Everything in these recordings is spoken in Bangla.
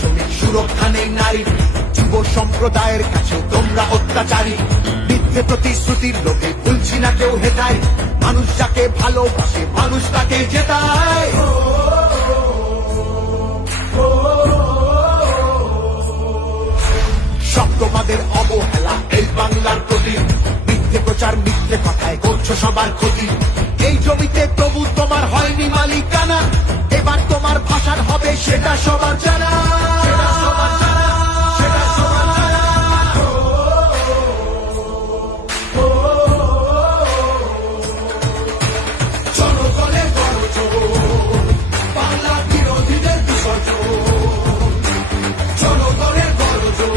শ্রমিক সুরক্ষা নেই নারী, যুব সম্প্রদায়ের কাছে তোমরা অত্যাচারী। মিথ্যে প্রতিশ্রুতির লোভে ভুলছি না কেউ হেটায়, মানুষ যাকে ভালোবাসে মানুষ তাকে জেতায়। তোমাদের অবহেলা এই বাংলার প্রতি, মিথ্যে প্রচার মিথ্যে কথায় করছো সবার ক্ষতি। এই জমিতে তবু তোমার হয়নি মালিকানা, এবার তোমার ভাষার হবে সেটা সবার জানা। জনগণের গর্জন, বাংলা বিরোধীদের বিসর্জন। জনগণের গর্জন,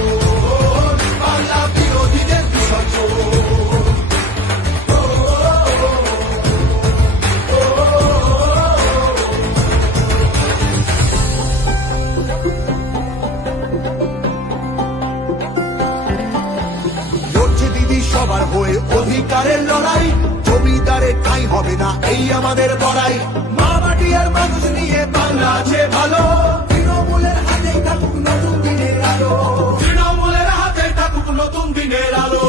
সবার হয়ে অধিকারের লড়াই, জমিদারের ঠাঁই হবে না এই আমাদের বড়াই। মা মাটি আর মানুষ নিয়ে বাংলা আছে ভালো, তৃণমূলের হাতেই থাকুক নতুন দিনের আলো, তৃণমূলের হাতে থাকুক নতুন দিনের আলো।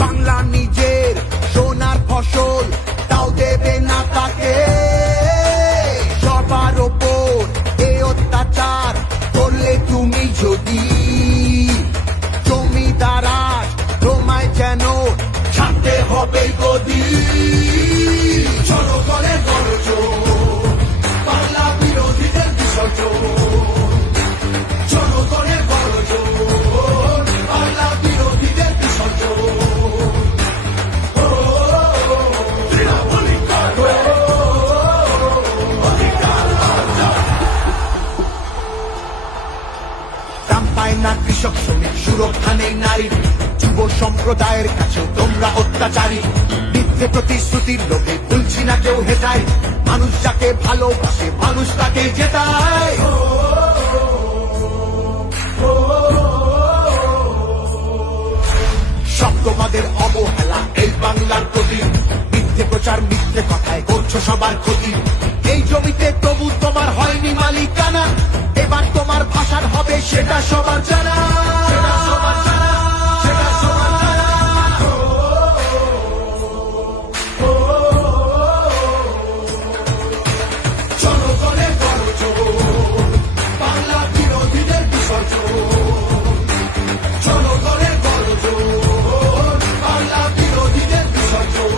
বাংলা নিজের সোনার ফসল, তাও দেবে না তাকে। সবার ওপর এ অত্যাচার করলে তুমি যদি, জমিদারা তোমায় যেন ছাড়তে হবে গদি। জনগণের গর্জন, বাংলা বিরোধীদের বিসর্জন। জনগণের গর্জন, কৃষক শ্রমিক সুরক্ষা নেই নারী, যুব সম্প্রদায়ের কাছে তোমরা অত্যাচারী। মিথ্যে প্রতিশ্রুতির লোভে ভুলছি না কেউ হেটায়, মানুষ যাকে ভালোবাসে মানুষ তাকে জেতায়। সব তোমাদের অবহেলা এই বাংলার প্রতি, মিথ্যে প্রচার মিথ্যে কথায় করছো সবার ক্ষতি। এই জমিতে তবু তোমার হয়নি মালিকানা, এবার তোমার ভাষার হবে সেটা সবার জানা। জনগণের গর্জন, বাংলা বিরোধীদের বিসর্জন। জনগণের গর্জন, বাংলা বিরোধীদের বিসর্জন।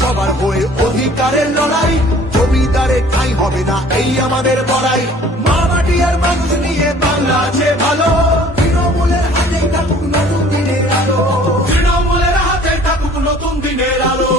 সবার হয়ে অধিকারের লড়াই, জমিদারের ঠাঁই হবে না এই আমাদের বড়াই। মা মাটি আর মানুষ নিয়ে বাংলা আছে ভালো, তৃণমূলের হাতেই থাকুক নতুন দিনের আলো, তৃণমূলের হাতে থাকুক নতুন দিনের আলো।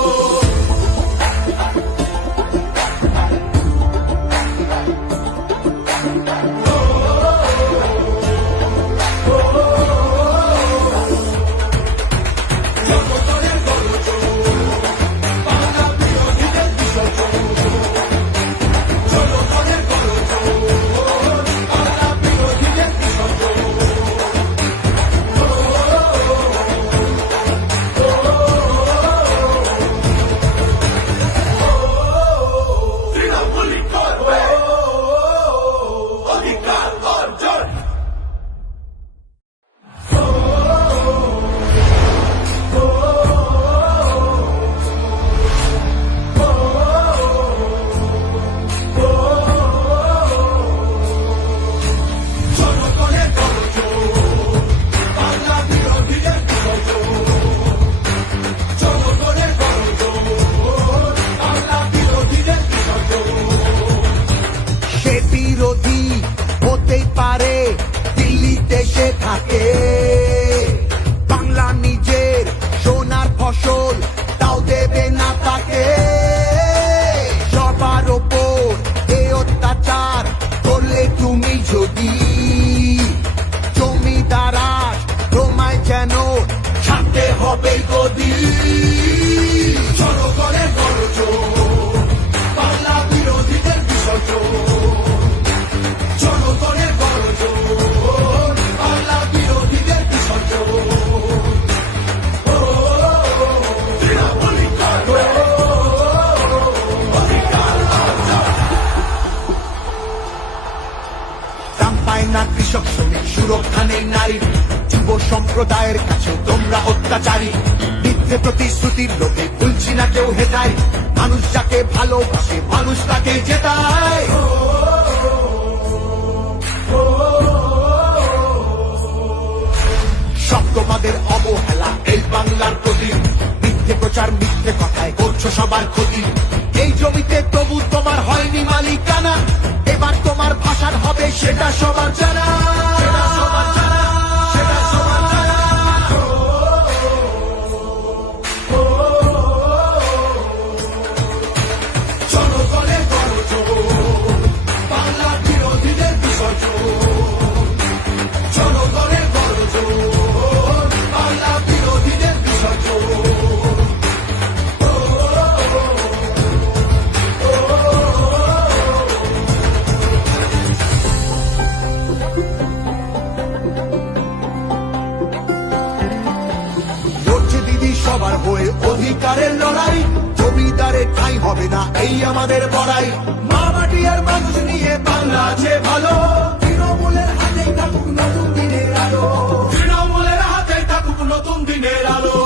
হবে গদির জনগণের গর্জন, বাংলা বিরোধীদের বিসর্জন, জনগণের গর্জন, বাংলা বিরোধীদের বিসর্জন। না কৃষক শ্রমিক সুরক্ষা নেই নারী, যুব সম্প্রদায়ের কাছে তোমরা অত্যাচারী। মিথ্যে প্রতিশ্রুতির লোভে ভুলছি না কেউ হেটায়, মানুষ যাকে ভালোবাসে মানুষ তাকে জেতায়। সব তোমাদের অবহেলা এই বাংলার প্রতি, মিথ্যে প্রচার মিথ্যে কথায় করছো সবার ক্ষতি। এই জমিতে তবু তোমার হয়নি মালিকানা, এবার তোমার ভাষার হবে সেটা সবার জানা, সেটা সবার জানা, সেটা সবার জানা। জনগণের গর্জন, বাংলা বিরোধীদের বিসর্জন, জনগণের গর্জন, বাংলা বিরোধীদের বিসর্জন। সবার হয়ে অধিকারের লড়াই, জমিদারের ঠাঁই হবে না এই আমাদের বড়াই। মা মাটি আর মানুষ নিয়ে বাংলা আছে ভালো, তৃণমূলের হাতেই থাকুক নতুন দিনের আলো, তৃণমূলের হাতেই থাকুক নতুন দিনের আলো।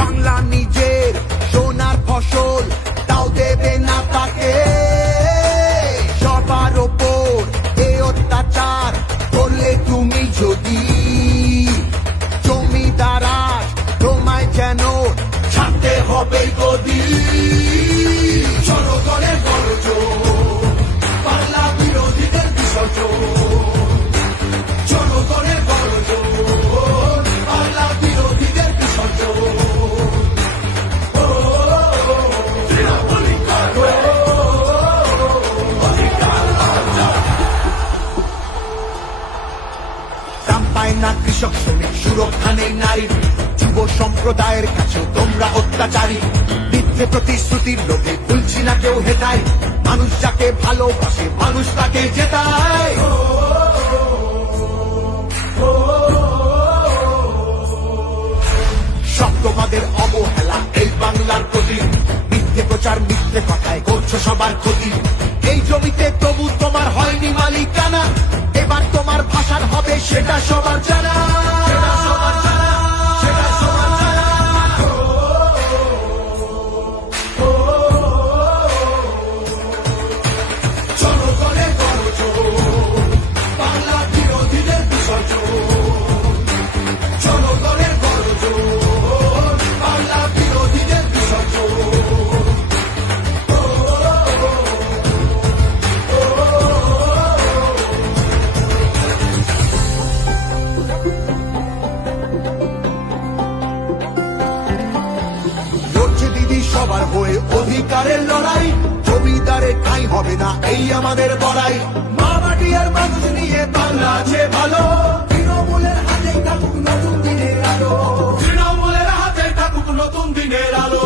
বাংলা নিজের সোনার ফসল তাও দেবে না তাকে, সবার ওপর এ অত্যাচার করলে তুমি যদি জমিদার তোমায় যেন ছাড়তে হবে গদি। জনগণের গর্জন, বাংলা বিরোধীদের বিসর্জন, জনগণের গর্জন, বাংলা বিরোধীদের বিসর্জন। দাম পায় না কৃষক শ্রমিক সুরক্ষা নেই নারীর, যুব সম্প্রদায়ের কাছেও তোমরা অত্যাচারী। মিথ্যে প্রতিশ্রুতির লোভে ভুলছি না কেউ হেটায়, মানুষ যাকে ভালোবাসে মানুষ তাকে জেতায়। সব তোমাদের অবহেলা এই বাংলার প্রতি, মিথ্যে প্রচার মিথ্যে কথায় করছো সবার ক্ষতি। এই জমিতে তবু তোমার হয়নি মালিকানা, এবার তোমার ভাষার হবে সেটা সবার জানা, সেটা সবার জানা, সেটা সবার জানা। জনগণের গর্জন, বাংলা বিরোধীদের বিসর্জন, জনগণের গর্জন, বাংলা বিরোধীদের বিসর্জন। সবার হয়ে অধিকারের লড়াই, জমিদারের ঠাঁই হবে না এই আমাদের বড়াই। মা মাটি আর মানুষ নিয়ে বাংলা আছে ভালো, তৃণমূলের হাতেই থাকুক নতুন দিনের আলো, তৃণমূলের হাতেই থাকুক নতুন দিনের আলো।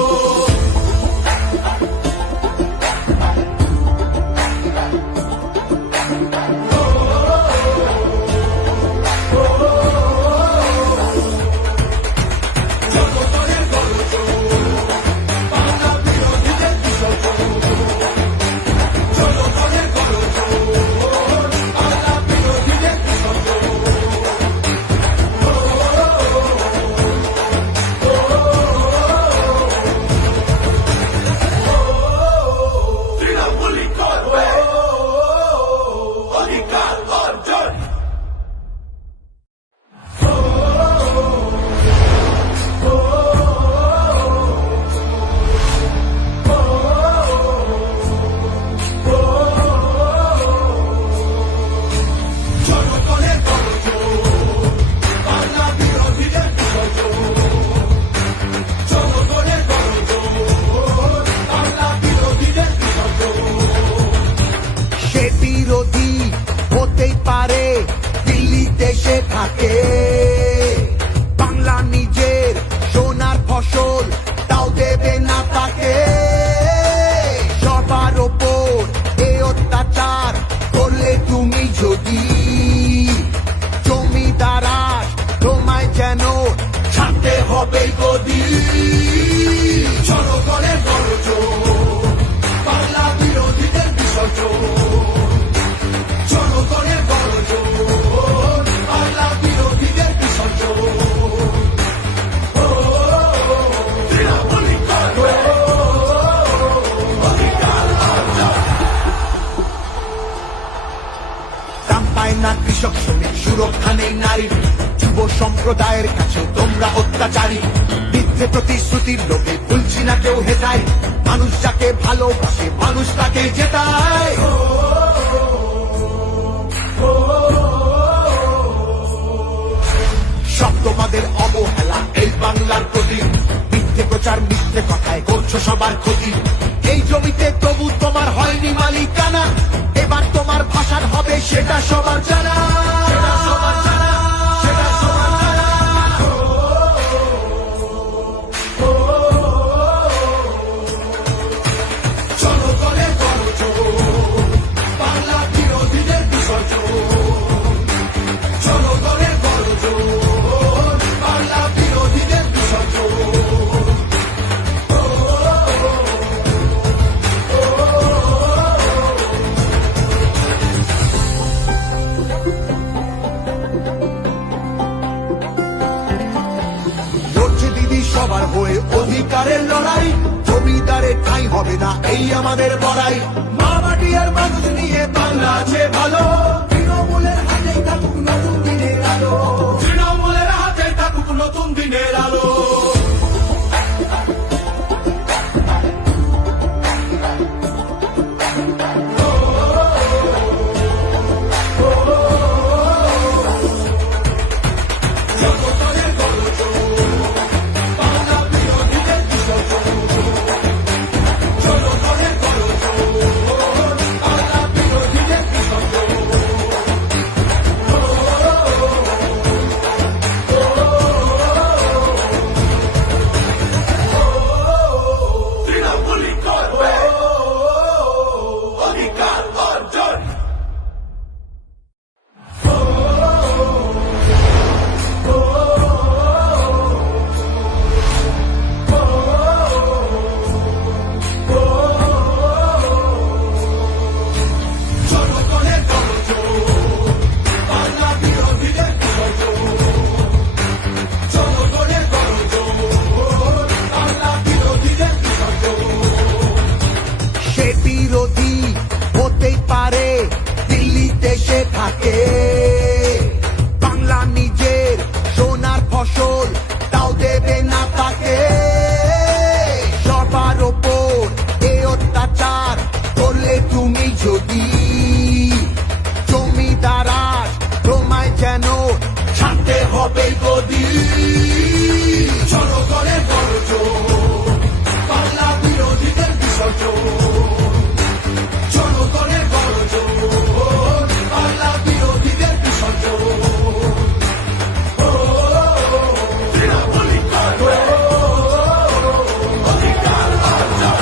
হবে গদির জনগণের গর্জন, বাংলা বিরোধীদের বিসর্জন, জনগণের গর্জন, বাংলা বিরোধীদের বিসর্জন। দাম পায় না কৃষক শ্রমিক, সুরক্ষা নেই নারীর, যুব সম্প্রদায়ের কাছে তোমরা অত্যাচারী। মিথ্যে প্রতিশ্রুতির লোভে ভুলছি না কেউ হেতায়, মানুষ যাকে ভালোবাসে মানুষ তাকে জেতায়। সব তোমাদের অবহেলা এই বাংলার প্রতি, মিথ্যে প্রচার মিথ্যে কথায় করছো সবার ক্ষতি। এই জমিতে তবু তোমার হয়নি মালিকানা, এবার তোমার ভাষার হবে সেটা সবার জানা, সেটা সবার জানা, সেটা সবার জানা। জনগণের গর্জন, বাংলা বিরোধীদের বিসর্জন, জনগণের গর্জন, বাংলা বিরোধীদের বিসর্জন। লড়ছে দিদি সবার হয়ে অধিকারের লড়াই, জমিদারের ঠাঁই হবে না এই আমাদের বড়াই। মা মাটি আর মানুষ নিয়ে বাংলা আছে ভালো, তৃণমূলের হাতেই থাকুক নতুন দিনের আলো, তৃণমূলের হাতেই থাকুক নতুন দিনের আলো। জনগণের গর্জন, বাংলা বিরোধীদের বিসর্জন, জনগণের গর্জন, বাংলা বিরোধীদের বিসর্জন। তৃণমূলই করবে অধিকার অর্জন। জনগণের গর্জন, বাংলা বিরোধীদের বিসর্জন, জনগণের গর্জন, বাংলা বিরোধীদের বিসর্জন। সে বিরোধী হতেই পারে দিল্লিতে সে থাকে, বাংলা নিজের সোনার ফসল তাও দেবে না তাকে। সবার ওপর এ অত্যাচার করলে তুমি যদি, জমিদারাজ তোমায় যেন ছাড়তে হবে গদি। জনগণের গর্জন, বাংলা বিরোধীদের বিসর্জন, জনগণের গর্জন, বাংলা বিরোধীদের বিসর্জন। তৃণমূলই করবে অধিকার অর্জন।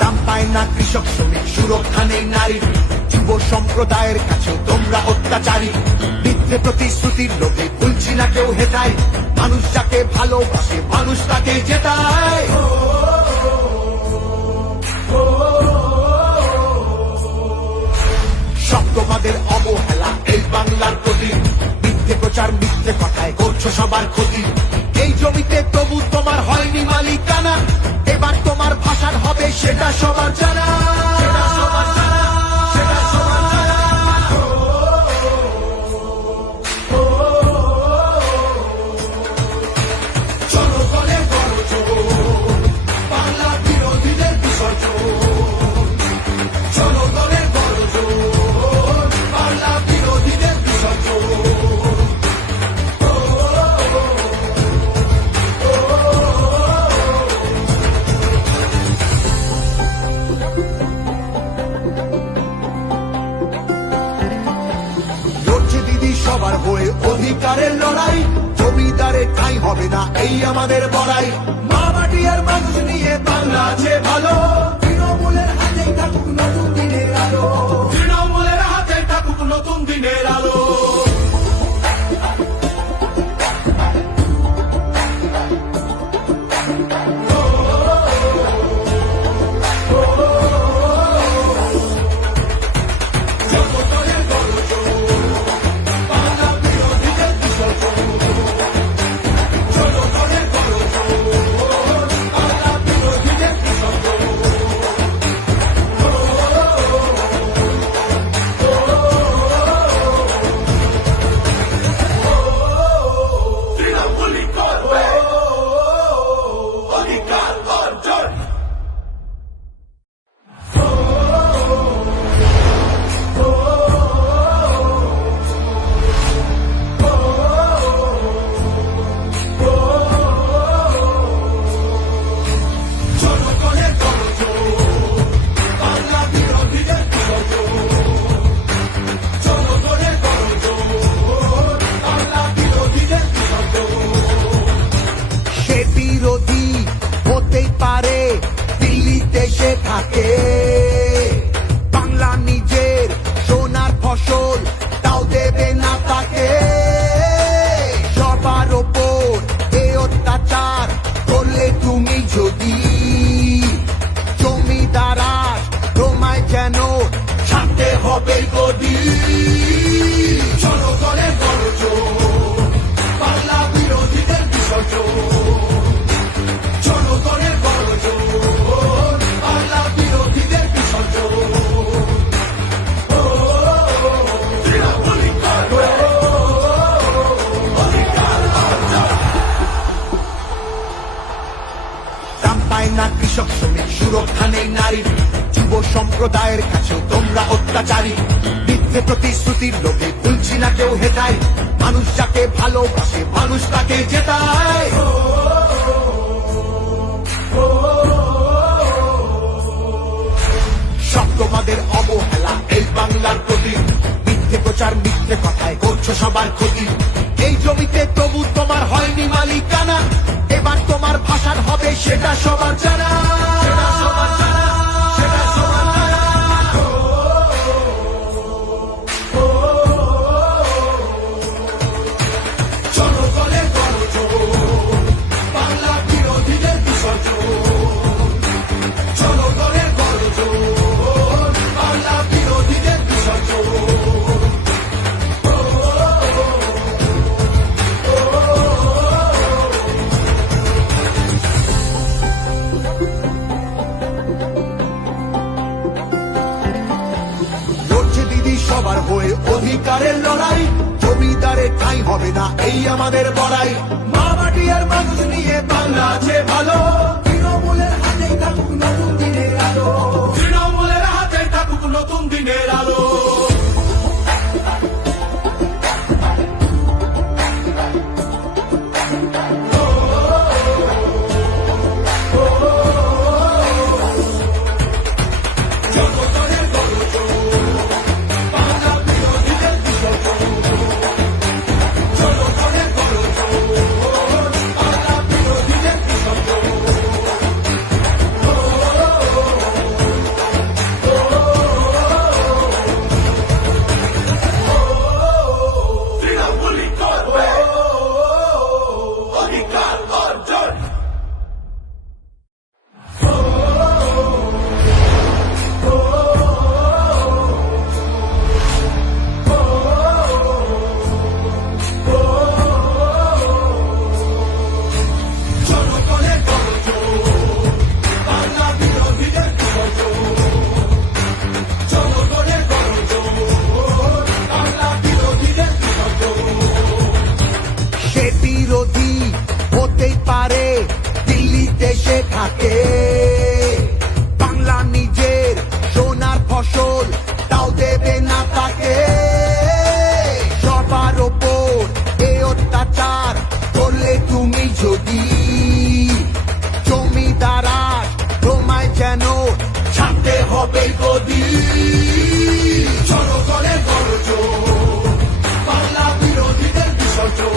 দাম পায় না কৃষক শ্রমিক, সুরক্ষা নেই নারীর, যুব সম্প্রদায়ের কাছে তোমরা অত্যাচারী। মিথ্যে প্রতিশ্রুতির লোভে ভুলছি না কেউ হেতায়, মানুষ যাকে ভালোবাসে মানুষ তাকে জেতায়। সব তোমাদের অবহেলা এই বাংলার প্রতি, মিথ্যে প্রচার মিথ্যে কথায় করছো সবার ক্ষতি। এই জমিতে তবু তোমার হয়নি মালিকানা, এবার তোমার ভাষার হবে সেটা সবার জানা, সেটা সবার জানা, সেটা সবার জানা। জনগণের গর্জন, বাংলা বিরোধীদের বিসর্জন, জনগণের গর্জন, বাংলা বিরোধীদের বিসর্জন। লড়ছে দিদি সবার হয়ে অধিকারের লড়াই, জমিদারের ঠাঁই হবে না এই আমাদের বড়াই। মা মাটি আর মানুষ নিয়ে বাংলা আছে ভালো, তৃণমূলের হাতেই থাকুক নতুন দিনের আলো, তৃণমূলের হাতেই থাকুক নতুন দিনের আলো। হবে গদি। জনগণের গর্জন, বাংলা বিরোধীদের বিসর্জন। জনগণের গর্জন, বাংলা বিরোধীদের বিসর্জন। দাম পায় না কৃষক শ্রমিক, সুরক্ষা নেই নারীর, যুব সম্প্রদায়ের কাছেও তোমরা অত্যাচারী। মিথ্যে প্রতিশ্রুতির লোভে ভুলছি না কেউ হেটায়, মানুষ যাকে ভালোবাসে মানুষ তাকে জেতায়। সব তোমাদের অবহেলা এই বাংলার প্রতি, মিথ্যে প্রচার মিথ্যে কথায় করছো সবার ক্ষতি। এই জমিতে তবু তোমার হয়নি মালিকানা, এবার তোমার ভাষার হবে সেটা সবার জানা। সেটা সবার জানা, সেটা সবার জানা। জনগণের গর্জন, বাংলা বিরোধীদের বিসর্জন। জনগণের গর্জন, বাংলা বিরোধীদের বিসর্জন। লড়ছে দিদি সবার হয়ে অধিকারের লড়াই, জমিদারে ঠাঁই হবে না এই আমাদের বড়াই। মা মাটি আর মানুষ নিয়ে বাংলা আছে ভালো, তৃণমূলের হাতেই থাকুক নতুন দিনের আলো। তৃণমূলের হাতে থাকুক নতুন দিনের আলো। জনগণের গর্জন, বাংলা বিরোধীদের বিসর্জন। জনগণের গর্জন, বাংলা বিরোধীদের বিসর্জন। তৃণমূলই করবে অধিকার অর্জন। জনগণের গর্জন, বাংলা বিরোধীদের বিসর্জন। জনগণের গর্জন, বাংলা বিরোধীদের বিসর্জন। সে বিরোধী হতেই পারে, দিল্লিতে সে থাকে, বাংলা নিজের সোনার ফসল তাও দেবে না তাকে। সবার ওপর এ অত্যাচার করলে তুমি যদি, জমিদারা তোমায় যেন ছাড়তে হবে গদি। জনগণের গর্জন, বাংলা বিরোধীদের বিসর্জন।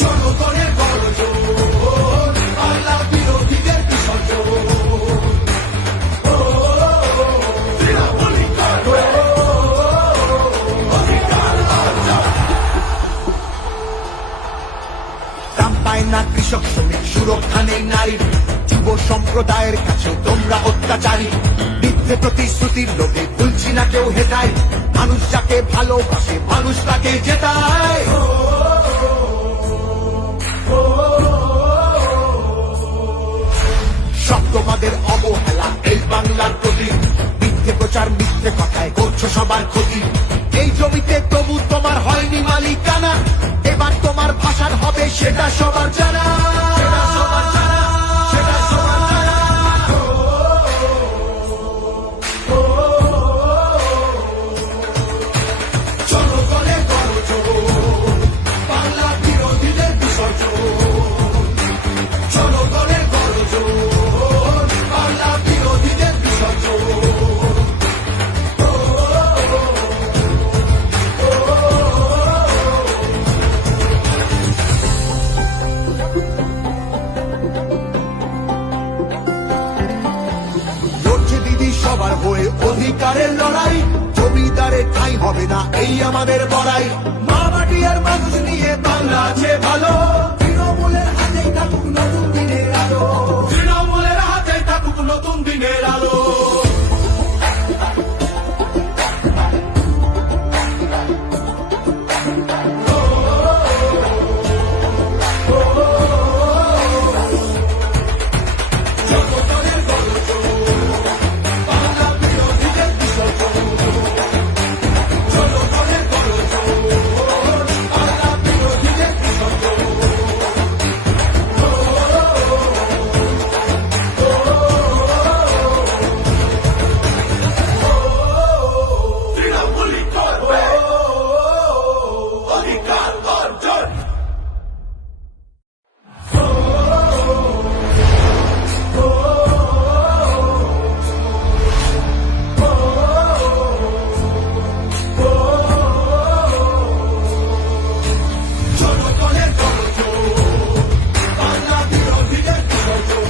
জনগণের গর্জন, বাংলা বিরোধীদের বিসর্জন। তৃণমূলই করবে অধিকার অর্জন। দাম পায় না কৃষক শ্রমিক, সুরক্ষা নেই নারীর, যুব সম্প্রদায়ের কাছেও তোমরা অত্যাচারী। মিথ্যে প্রতিশ্রুতির লোভে ভুলছি না কেউ হেটায়, মানুষ যাকে ভালোবাসে মানুষ তাকে জেতায়। সব তোমাদের অবহেলা এই বাংলার প্রতি, মিথ্যে প্রচার মিথ্যে কথায় করছো সবার ক্ষতি। এই জমিতে তবু তোমার হয়নি মালিকানা, এবার তোমার ভাষার হবে সেটা সবার জানা। সেটা সবার জানা, সেটা সবার জানা। জনগণের গর্জন, বাংলা বিরোধীদের বিসর্জন। জনগণের গর্জন, বাংলা বিরোধীদের বিসর্জন। লড়ছে দিদি সবার হয়ে অধিকারের লড়াই, জমিদারে ঠাঁই হবে না এই আমাদের বড়াই। মা মাটি আর মানুষ নিয়ে বাংলা আছে ভালো, তৃণমূলের হাতেই থাকুক নতুন দিনের আলো। তৃণমূলের হাতেই থাকুক নতুন দিনের আলো। জনগণের গণজোর, বাংলা বিরোধীদের বিসর্জন। জনগণের গণজোর, বাংলা বিরোধীদের বিসর্জন। তৃণমূলই করবে অধিকার অর্জন। জনগণের গণজোর, বাংলা বিরোধীদের বিসর্জন।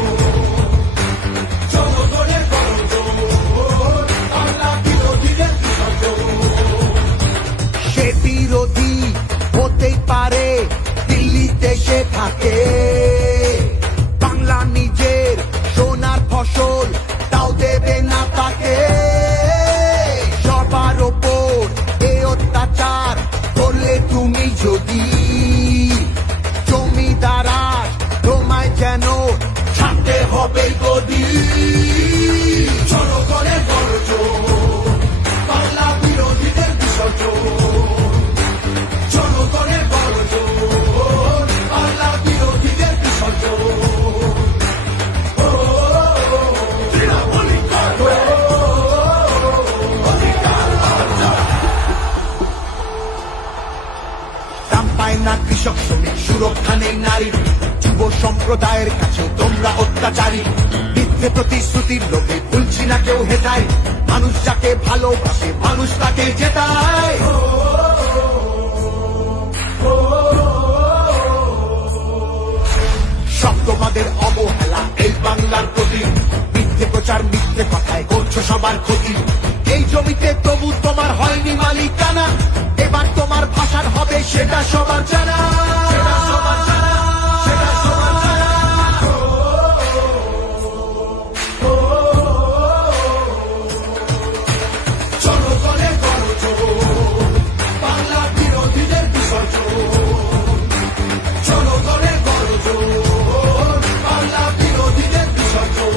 জনগণের গণজোর, বাংলা বিরোধীদের বিসর্জন। সে বিরোধী হতেই পারে, দিল্লিতে সে থাকে। বাংলা নিজের সোনার ফসল, তাও দেবে না তাকে। সবার ওপর এ অত্যাচার করলে তুমি যদি, জমিদারা তোমায় যেন ছাড়তে হবে গদি। জনগণের গণজোর, বাংলা বিরোধীদের বিসর্জন। জনগণের গণজোর, বাংলা বিরোধীদের বিসর্জন। তৃণমূলই করবে অধিকার অর্জন। দাম পায় না কৃষক শ্রমিক, সুরক্ষা নেই নারীর। যুব সম্প্রদায়ের কাছে তোমরা অত্যাচারী। মিথ্যে প্রতিশ্রুতির লোভে ভুলছি না কেউ হেটায়। মানুষ যাকে ভালোবাসে মানুষ তাকে জেতায়। সব তোমাদের অবহেলা এই বাংলার প্রতি। মিথ্যে প্রচার মিথ্যে কথায় করছো সবার ক্ষতি। এই জমিতে তবু তোমার হয়নি মালিকানা। এবার তোমার ভাষার হবে সেটা সবার জানা। সেটা সবার জানা, সেটা সবার জানা। জনগণের গণজোর, বাংলা বিরোধীদের বিসর্জন। জনগণের গণজোর, বাংলা বিরোধীদের বিসর্জন।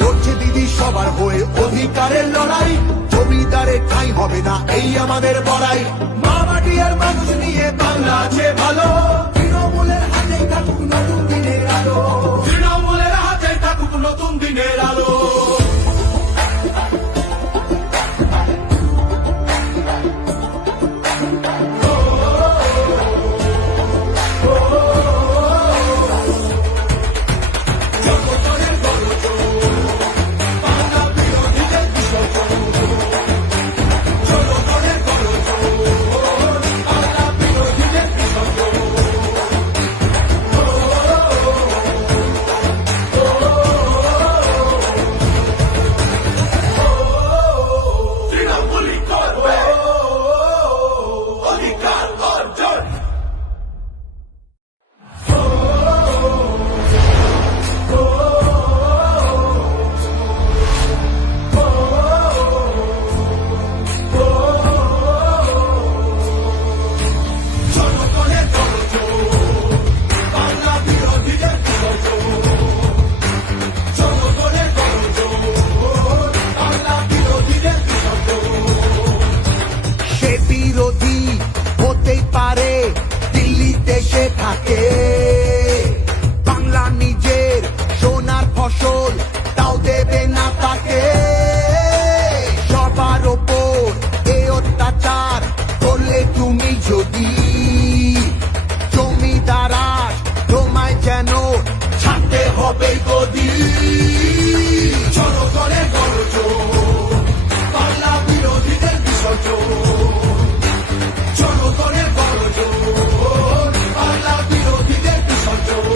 লড়ছে দিদি সবার হয়ে অধিকারের লড়াই। জমিদারে ঠাঁই হবে না এই আমাদের বড়াই। মা মাটি আর মানুষ নিয়ে বাংলা আছে ভালো। তৃণমূলের হাতেই থাকুক নতুন দিনের আলো। তৃণমূলের হাতে থাকুক নতুন দিনের আলো। জনগণের গণজোর, বাংলা বিরোধীদের বিসর্জন। জনগণের গণজোর, বাংলা বিরোধীদের বিসর্জন। তৃণমূলই করবে অধিকার অর্জন। জনগণের গণজোর, বাংলা বিরোধীদের বিসর্জন। জনগণের গণজোর, বাংলা বিরোধীদের বিসর্জন। সে বিরোধী হতেই পারে, দিল্লিতে সে থাকে। বাংলা নিজের সোনার ফসল, তাও দেবে না তাকে। সবার ওপর এ অত্যাচার করলে তুমি যদি, জমিদারা তোমায় যেন ছাড়তে হবে গদি। জনগণের গণজোর, বাংলা বিরোধীদের বিসর্জন। জনগণের গণজোর, বাংলা বিরোধীদের বিসর্জন।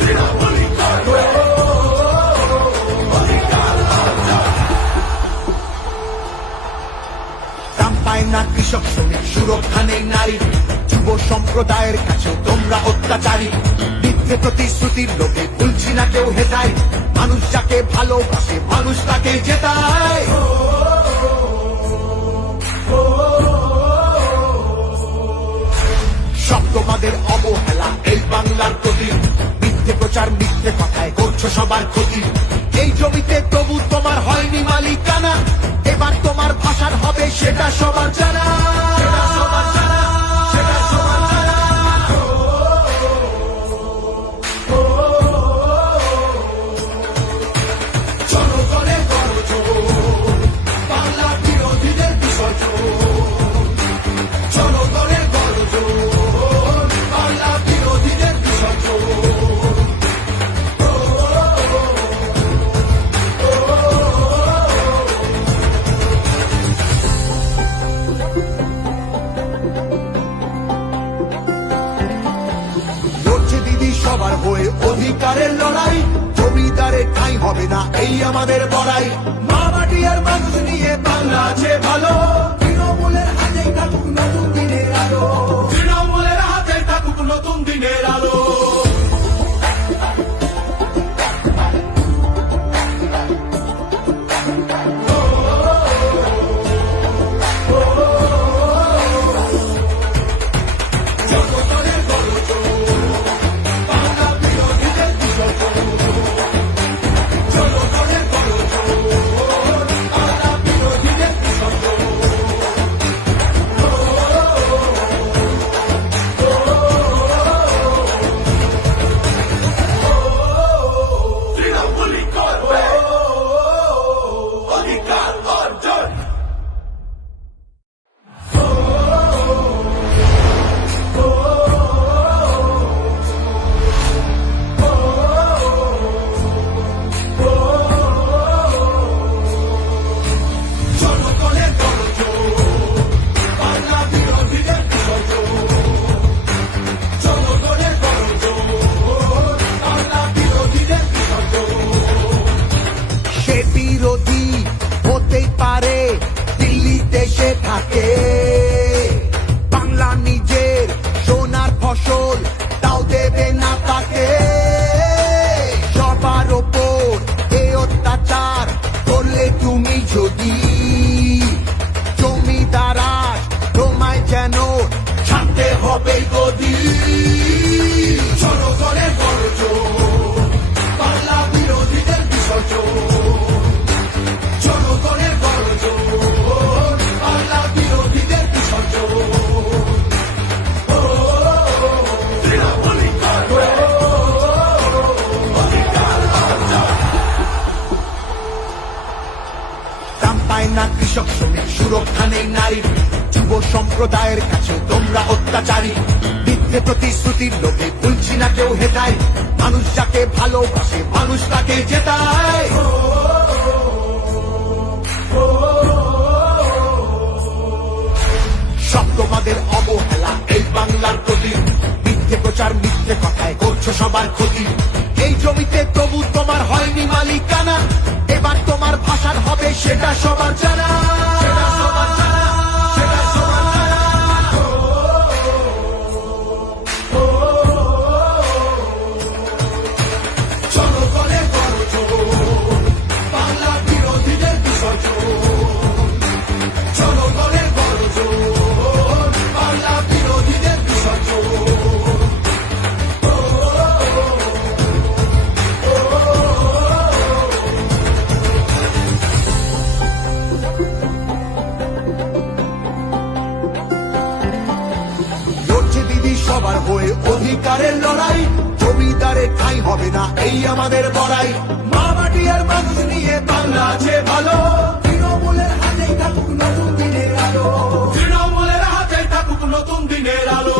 তৃণমূলই করবে অধিকার অর্জন। দাম পায় না কৃষক শ্রমিক, সুরক্ষা নেই নারীর। যুব সম্প্রদায়ের কাছে তোমরা অত্যাচারী। মিথ্যে প্রতিশ্রুতির লোকে ভুলছি না কেউ হেতায় মানুষ যাকে ভালোবাসে মানুষ তাকে জেতায় সব তোমাদের অবহেলা এই বাংলার প্রতি মিথ্যে প্রচার মিথ্যে কথায় করছো সবার ক্ষতি এই জমিতে তবু তোমার হয়নি মালিকানা এবার তোমার ভাষার হবে সেটা সবার জানা সেটা সবার জানা সেটা সবার জানা জনগণের গর্জন বাংলা বিরোধীদের বিসর্জন জনগণের গর্জন বাংলা বিরোধীদের বিসর্জন লড়ছে দিদি সবার হয়ে অধিকারের লড়াই জমিদারে ঠাঁই হবে না এই আমাদের বড়াই মা মাটি আর মানুষ নিয়ে বাংলা আছে ভালো তৃণমূলের হাতেই থাকুক নতুন দিনের আলো তৃণমূলের হাতে থাকুক নতুন দিনের আলো থাকে বাংলা নিজের সোনার ফসল তাও দেবে না তাকে সবার ওপর এই অত্যাচার করলে তুমি যদি জমিদারা তোমায় যেন ছাড়তে হবে গদি জনগণের গর্জন বাংলা বিরোধীদের বিসর্জন জনগণের গর্জন বাংলা বিরোধীদের বিসর্জন দাম পায় না কৃষক শ্রমিক সুরক্ষা নেই নারীর যুব সম্প্রদায়ের কাছে তোমরা অত্যাচারী মিথ্যে প্রতিশ্রুতির লোকে ভুলছি না কেউ হেতায় মানুষ যাকে ভালোবাসে মানুষ তাকে জেতায় সব তোমাদের অবহেলা এই বাংলার প্রতি মিথ্যে প্রচার মিথ্যে কথায় করছো সবার ক্ষতি এই জমিতে তবু তোমার হয়নি মালিকানা এবার তোমার ভাষার হবে সেটা সবার জানা সেটা সবার জানা সেটা সবার জানা জনগণের গর্জন বাংলা বিরোধীদের বিসর্জন জনগণের গর্জন বাংলা বিরোধীদের বিসর্জন লড়ছে দিদি সবার হয়ে অধিকারের লড়াই জমিদারে ঠাঁই হবে না এই আমাদের বড়াই মা মাটি আর মানুষ নিয়ে বাংলা আছে ভালো তৃণমূলের হাতেই থাকুক নতুন দিনের আলো তৃণমূলের হাতেই থাকুক নতুন দিনের আলো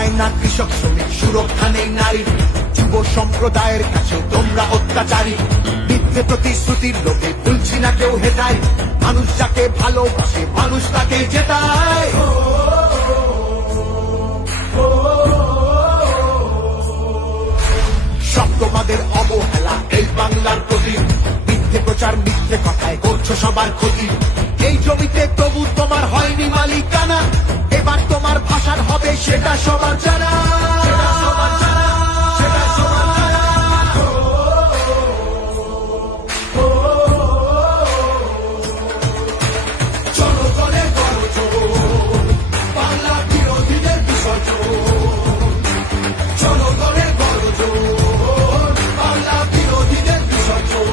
পায় না কৃষক শ্রমিক, সুরক্ষা নেই নারী, যুব সম্প্রদায়ের কাছে তোমরা অত্যাচারী। মিথ্যে প্রতিশ্রুতির লোকে ভুলছি না কেউ হেটায়, মানুষ যাকে ভালোবাসে মানুষ তাকে জেতায়। সব তোমাদের অবহেলা এই বাংলার প্রতি, মিথ্যে প্রচার মিথ্যে কথায় করছো সবার ক্ষতি। এই জমিতে তবু তোমার হয়নি মালিকানা, এবার তোমার ভাষার হবে সেটা সবার জানা, সেটা সবার জানা, সেটা সবার জানা। জনগণের গর্জন, বাংলা বিরোধীদের বিসর্জন। জনগণের গর্জন, বাংলা বিরোধীদের বিসর্জন।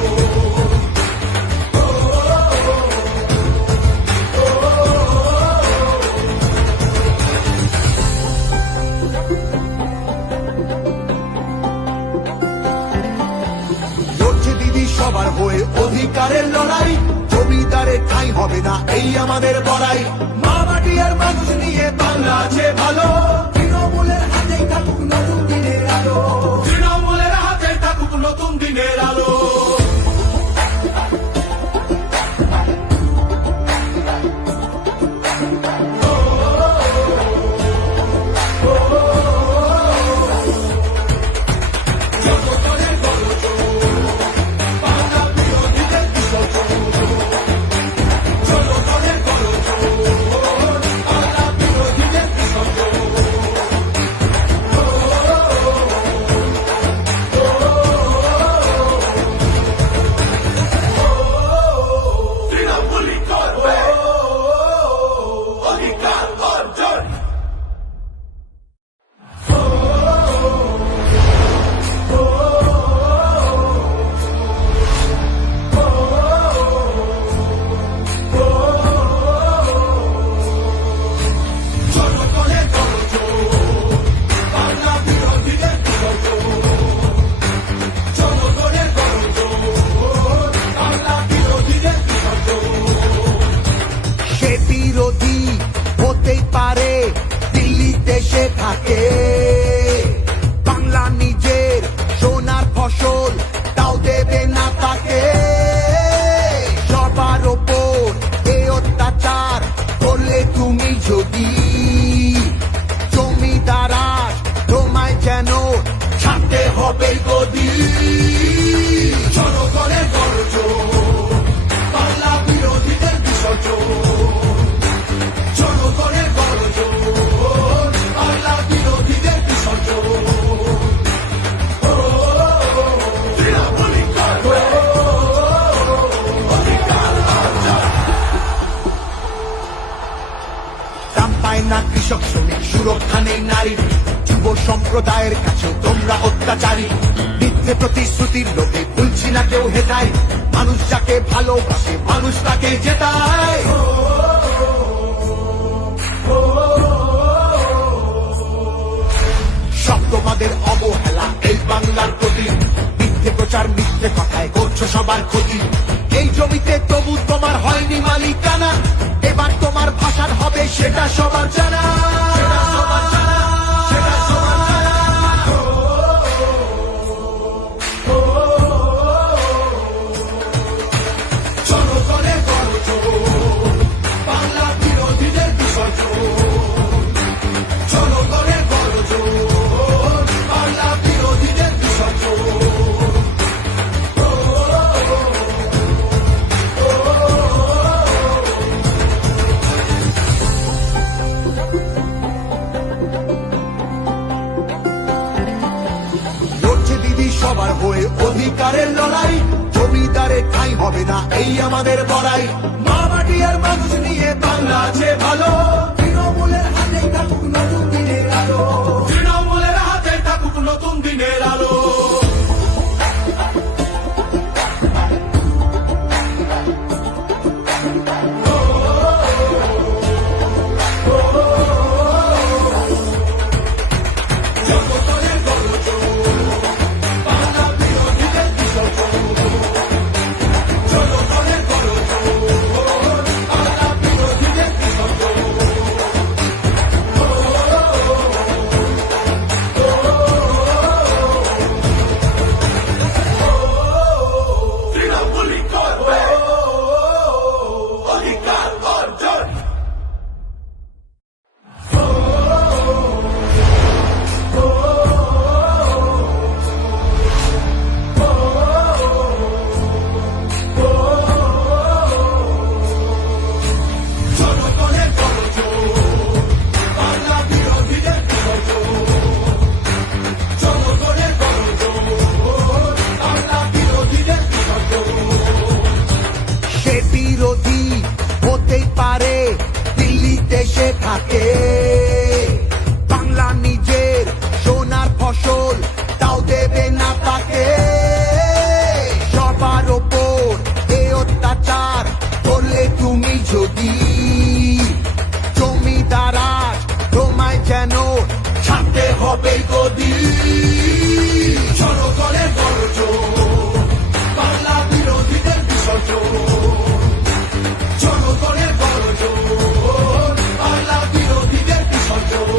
লড়ছে দিদি সবার হয়ে অধিকারের লড়াই, জমিদারের ঠাঁই হবে না এই আমাদের বড়াই। মা মাটি আর মানুষ নিয়ে বাংলা আছে ভালো, তৃণমূলের হাতেই থাকুক নতুন দিনের আলো, তৃণমূলের হাতে থাকুক নতুন দিনের আলো। থাকে বাংলা নিজের সোনার ফসল, তাও দেবে না তাকে। সবার ওপর এই অত্যাচার করলে তুমি যদি, জমিদারা তোমায় যেন ছাড়তে হবে গদি। জনগণের গর্জন, বাংলা বিরোধীদের বিসর্জন। জনগণের গর্জন, বাংলা বিরোধীদের বিসর্জন। দাম পায় না কৃষক শ্রমিক, সুরক্ষা নেই নারীর, যুব সম্প্রদায়ের কাছে তোমরা অত্যাচারী। মিথ্যে প্রতিশ্রুতির লোকে ভুলছি না কেউ হেটায়, মানুষ যাকে ভালোবাসে মানুষ তাকে জেতায়। সব তোমাদের অবহেলা এই বাংলার প্রতি, মিথ্যে প্রচার মিথ্যে কথায় করছো সবার ক্ষতি। এই জমিতে তবু তোমার হয়নি মালিকানা, এবার তোমার ভাষার হবে সেটা সবার জানা, সেটা সবার জানা, সেটা সবার জানা। জনগণের গর্জন, বাংলা বিরোধীদের বিসর্জন। জনগণের গর্জন, বাংলা বিরোধীদের বিসর্জন। লড়ছে দিদি সবার হয়ে অধিকারের লড়াই, জমিদারের ঠাঁই হবে না এই আমাদের বড়াই। মা মাটি আর মানুষ নিয়ে বাংলা আছে ভালো, তৃণমূলের হাতে থাকুক নতুন দিনের আলো, তৃণমূলের হাতে থাকুক নতুন দিনের আলো। জনগণের গর্জন, বাংলা বিরোধীদের বিসর্জন। জনগণের গর্জন, বাংলা বিরোধীদের বিসর্জন। যেন ছাড়তে হবে গদি। জনগণের গর্জন, বাংলা বিরোধীদের বিসর্জন। জনগণের গর্জন, বাংলা বিরোধীদের বিসর্জন।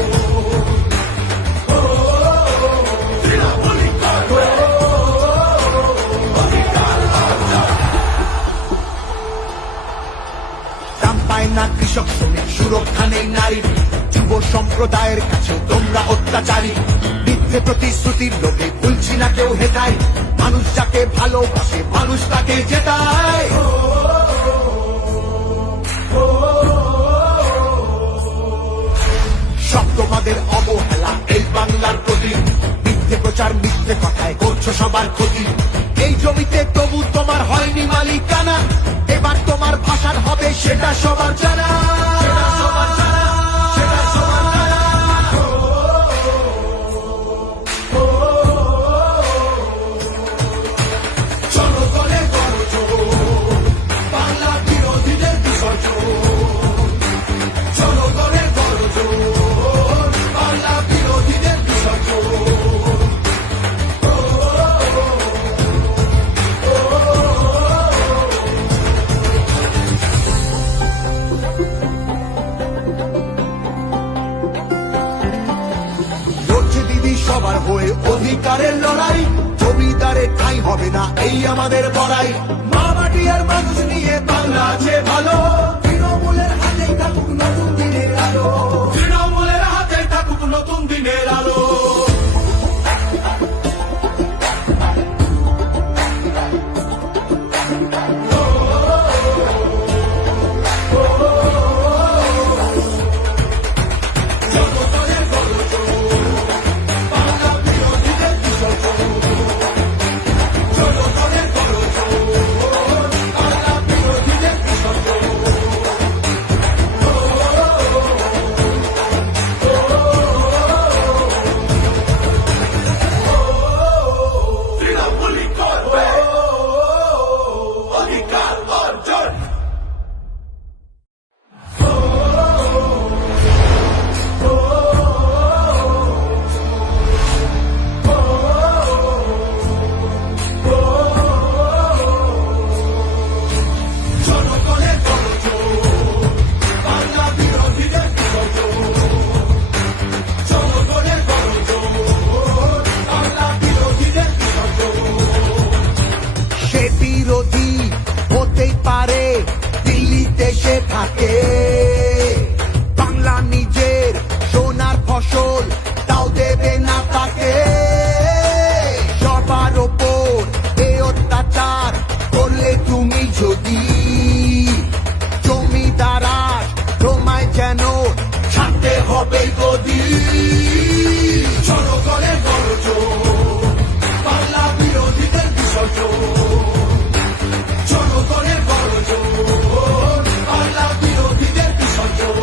দাম পায় না কৃষক শ্রমিক, সুরক্ষা নেই নারী, যুব সম্প্রদায়ের কাছে তোমরা অত্যাচারী। মিথ্যে প্রতিশ্রুতির লোভে ভুলছি না কেউ হেতায়, মানুষ যাকে ভালোবাসে মানুষ তাকে জেতায়। সব তোমাদের অবহেলা এই বাংলার প্রতি, মিথ্যে প্রচার মিথ্যে কথায় করছো সবার ক্ষতি। এই জমিতে তবু তোমার হয়নি মালিকানা, এবার তোমার ভাষার হবে সেটা সবার জানা। সেটা সবার জানা, সেটা সবার জানা। জনগণের গর্জন, বাংলা বিরোধীদের বিসর্জন। জনগণের গর্জন, বাংলা বিরোধীদের বিসর্জন। লড়ছে দিদি সবার হয়ে অধিকারের লড়াই, জমিদারে ঠাঁই হবে না এই আমাদের বড়াই। মা মাটি আর মানুষ নিয়ে বাংলা আছে ভালো, তৃণমূলের হাতেই থাকুক নতুন দিনের আলো। তৃণমূলের হাতে থাকুক নতুন দিনের আলো। থাকে বাংলা নিজের সোনার ফসল, তাও দেবে না তাকে। সবার ওপর এ অত্যাচার করলে তুমি যদি, জমিদারা তোমায় যেন ছাড়তে হবে গদি। জনগণের গর্জন, বাংলা বিরোধীদের বিসর্জন। জনগণের গর্জন, বাংলা বিরোধীদের বিসর্জন।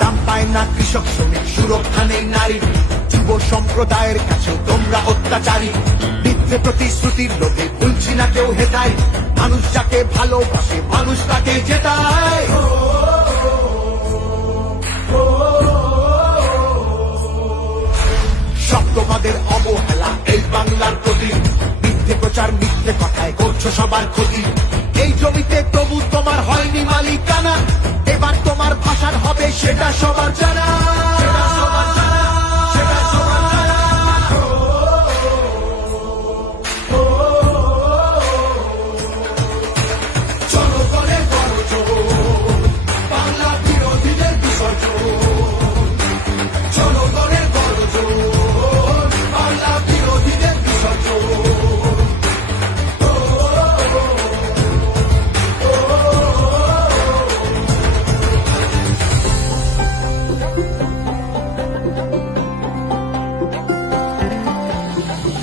দাম পায় না কৃষক শ্রমিক, সুরক্ষা নেই নারী, যুব সম্প্রদায়ের কাছে তোমরা অত্যাচারী। মিথ্যে প্রতিশ্রুতির লোভে ভুলছি না কেউ হেতায়, মানুষ যাকে ভালোবাসে মানুষ তাকে জেতায়। সব তোমাদের অবহেলা এই বাংলার প্রতি, মিথ্যে প্রচার মিথ্যে কথায় করছো সবার ক্ষতি। এই জমিতে তবু তোমার হয়নি মালিকানা, এবার তোমার ভাষার হবে সেটা সবার জানা। সেটা সবার জানা, সেটা সবার জানা। জনগণের গর্জন, বাংলা বিরোধীদের বিসর্জন। জনগণের গর্জন, বাংলা বিরোধীদের বিসর্জন।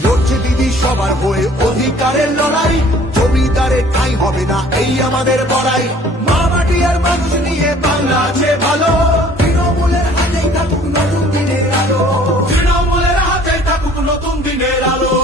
লড়ছে দিদি সবার হয়ে অধিকারের লড়াই, জমিদারে ঠাঁই হবে না এই আমাদের বড়াই। মা মাটি আর মানুষ নিয়ে বাংলা আছে ভালো, তৃণমূলের হাতেই থাকুক নতুন দিনের আলো। তৃণমূলের হাতে থাকুক নতুন দিনের আলো।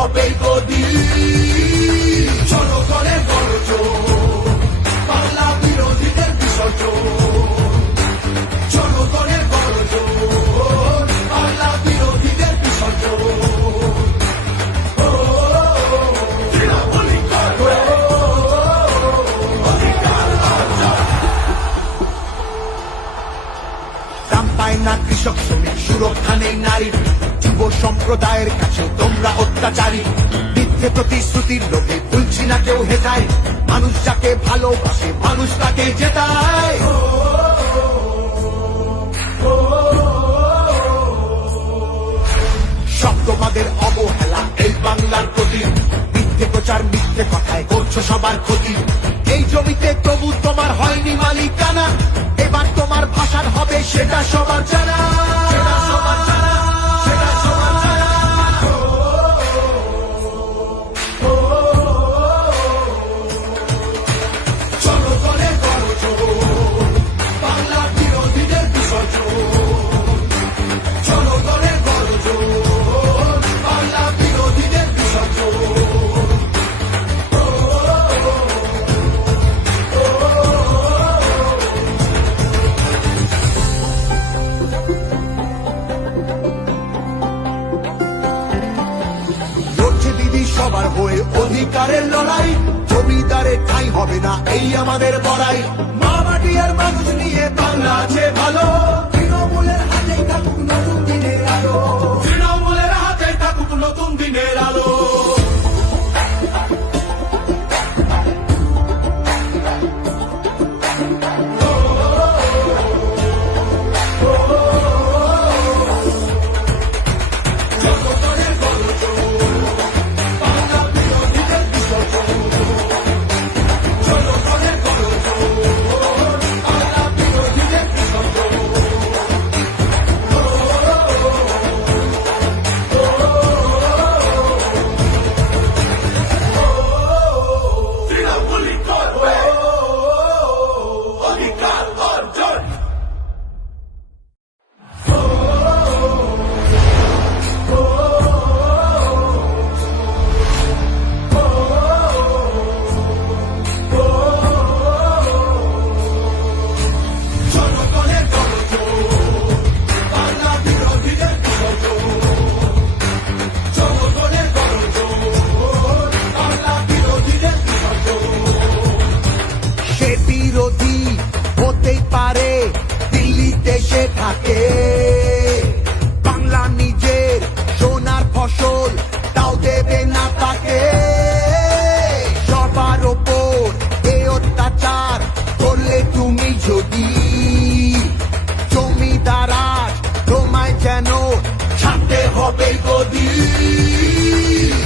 হবে গদি। চলো করে গর্জন, বাংলা বিরোধীদের বিসর্জন। চলো করে গর্জন, বাংলা বিরোধীদের বিসর্জন। দাম পায় না কৃষক শ্রমিক, সুরক্ষা নেই নারীর, যুব সম্প্রদায়ের কাছে তোমরা অত্যাচারী। মিথ্যে প্রতিশ্রুতির লোভে ভুলছি না কেউ হেটায়, মানুষ যাকে ভালোবাসে মানুষ তাকে জেতায়। সব তোমাদের অবহেলা এই বাংলার প্রতি, মিথ্যে প্রচার মিথ্যে কথায় করছো সবার ক্ষতি। এই জমিতে তবু তোমার হয়নি মালিকানা, এবার তোমার ভাষার হবে সেটা সবার জানা। সেটা সবার জানা, সেটা সবার জানা। চলো করে গর্জন, বাংলা বিরোধীদের বিসর্জন। চলো করে গর্জন, বাংলা বিরোধীদের বিসর্জন। লড়ছে দিদি সবার হয়ে অধিকারের লড়াই, জমিদারে ঠাঁই হবে না এই আমাদের বড়াই। মা মাটি আর মানুষ নিয়ে বাংলা আছে ভালো, তৃণমূলের হাতেই থাকুক নতুন দিনের আলো। তৃণমূলের হাতেই থাকুক নতুন দিনের আলো। বিরোধী হতেই পারে দিল্লিতে সে থাকে, বাংলা নিজের সোনার ফসল তাও দেবে না তাকে। সবার ওপর এ অত্যাচার করলে তুমি যদি, জমিদার আজ তোমায় যেন ছাড়তে হবে গদি।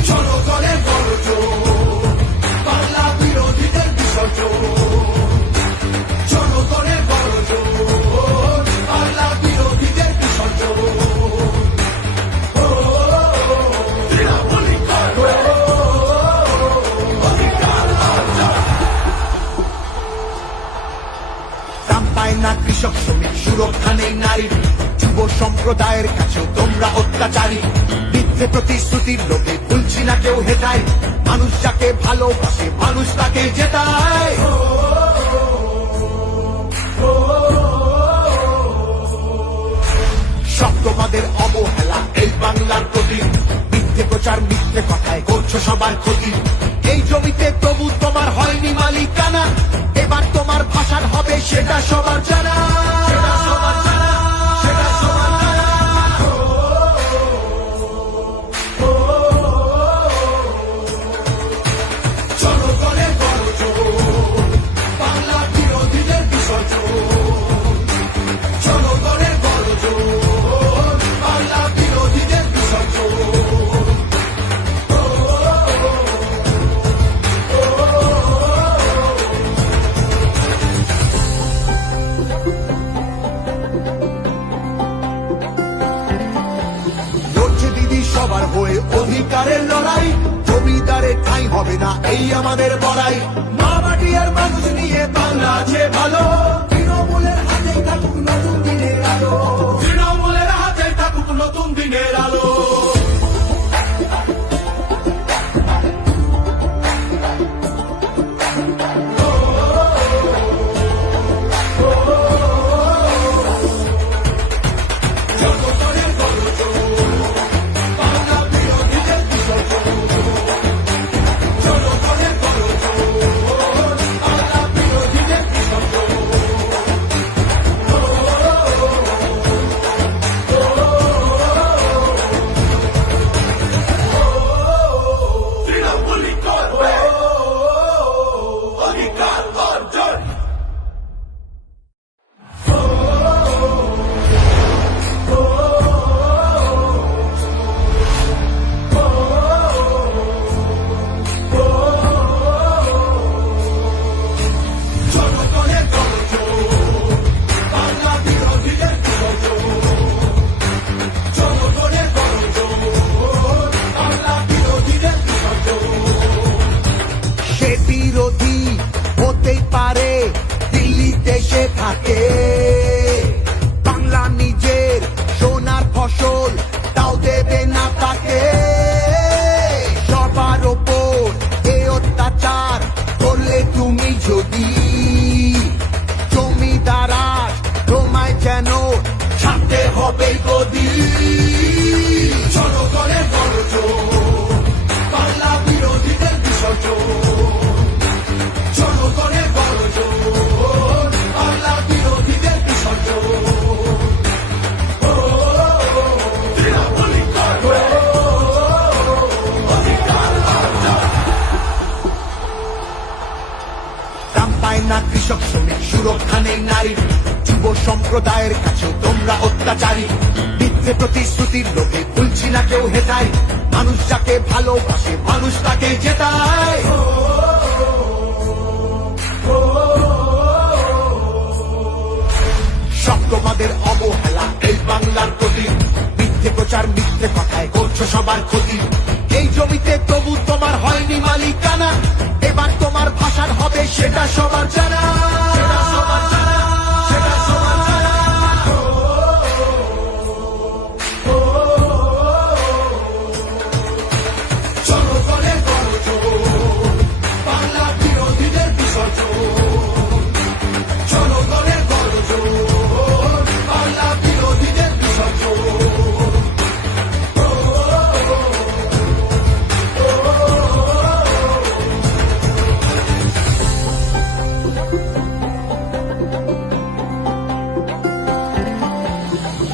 চলো করে গর্জন, বাংলা বিরোধীদের বিসর্জন। চলো করে গর্জন, বাংলা বিরোধীদের বিসর্জন। দাম পায় না কৃষক শ্রমিক, সুরক্ষা নেই নারীর, যুব সম্প্রদায়ের কাছেও তোমরা অত্যাচারী। মিথ্যে প্রতিশ্রুতির লোভে ভুলছি না কেউ হেটায়, মানুষ যাকে ভালোবাসে মানুষ তাকে জেতায়। সব তোমাদের অবহেলা এই বাংলার প্রতি, মিথ্যে প্রচার মিথ্যে কথায় করছো সবার ক্ষতি। এই জমিতে তবু তোমার হয়নি মালিকানা, এবার তোমার ভাষার হবে সেটা সবার জানা। সেটা সবার জানা, সেটা সবার জানা। চলো করে গর্জন, বাংলা বিরোধীদের বিসর্জন। চলো করে গর্জন, বাংলা বিরোধীদের বিসর্জন। লড়ছে দিদি সবার হয়ে অধিকারের লড়াই, জমিদারে ঠাঁই হবে না এই আমাদের বড়াই। মা মাটি আর মানুষ নিয়ে বাংলা আছে ভালো, তৃণমূলের হাতেই থাকুক নতুন দিনের আলো। তৃণমূলের হাতেই থাকুক নতুন দিনের আলো। থাকে। বাংলা নিজের সোনার ফসল, তাও দেবে না তাকে। সবার ওপর এ অত্যাচার করলে তুমি যদি, জমিদারা তোমায় যেন ছাড়তে হবে গদি। জনগণের গণজোর, বাংলা বিরোধীদের বিসর্জন। জনগণের গণজোর, বাংলা বিরোধীদের বিসর্জন। দাম পায় না কৃষক শ্রমিক, সুরক্ষা নেই নারীর, যুব সম্প্রদায়ের কাছেও তোমরা অত্যাচারী। মিথ্যে প্রতিশ্রুতির লোভে ভুলছি না কেউ হেটায়, মানুষ যাকে ভালোবাসে মানুষ তাকে জেতায়। সব তোমাদের অবহেলা এই বাংলার প্রতি, মিথ্যে প্রচার মিথ্যে কথায় করছো সবার ক্ষতি। এই জমিতে তবু তোমার হয়নি মালিকানা, এবার তোমার ভাষার হবে সেটা সবার জানা। সেটা সবার জানা, সেটা সবার জানা। জনগণের গণজোর, বাংলা বিরোধীদের বিসর্জন। জনগণের গণজোর, বাংলা বিরোধীদের বিসর্জন।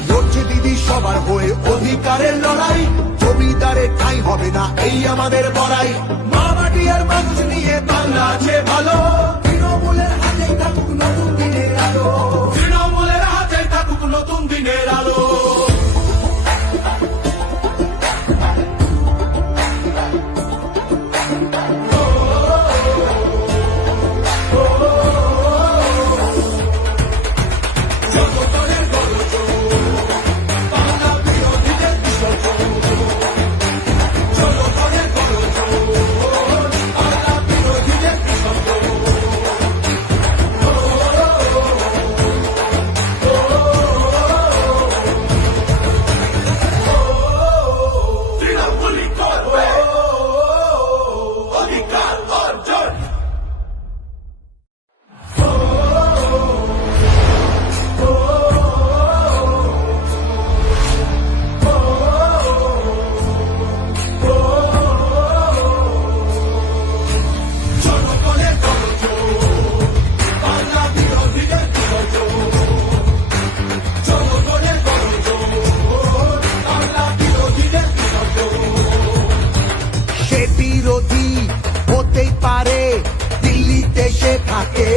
লড়ছে দিদি সবার হয়ে অধিকারের লড়াই, জমিদারে ঠাঁই হবে না এই আমাদের বড়াই। মা মাটি আর মানুষ নিয়ে বাংলা আছে ভালো, তৃণমূলের হাতেই থাকুক নতুন দিনের আলো। তৃণমূলের হাতে থাকুক নতুন দিনের আলো। জনগণের গণজোর, বাংলা বিরোধীদের বিসর্জন। জনগণের গণজোর, বাংলা বিরোধীদের বিসর্জন। তৃণমূলী করবে অধিকার অর্জন। জনগণের গণজোর, বাংলা বিরোধীদের বিসর্জন। জনগণের গণজোর, বাংলা বিরোধীদের বিসর্জন। সে বিরোধী হতেই পারে, দিল্লিতে সে থাকে।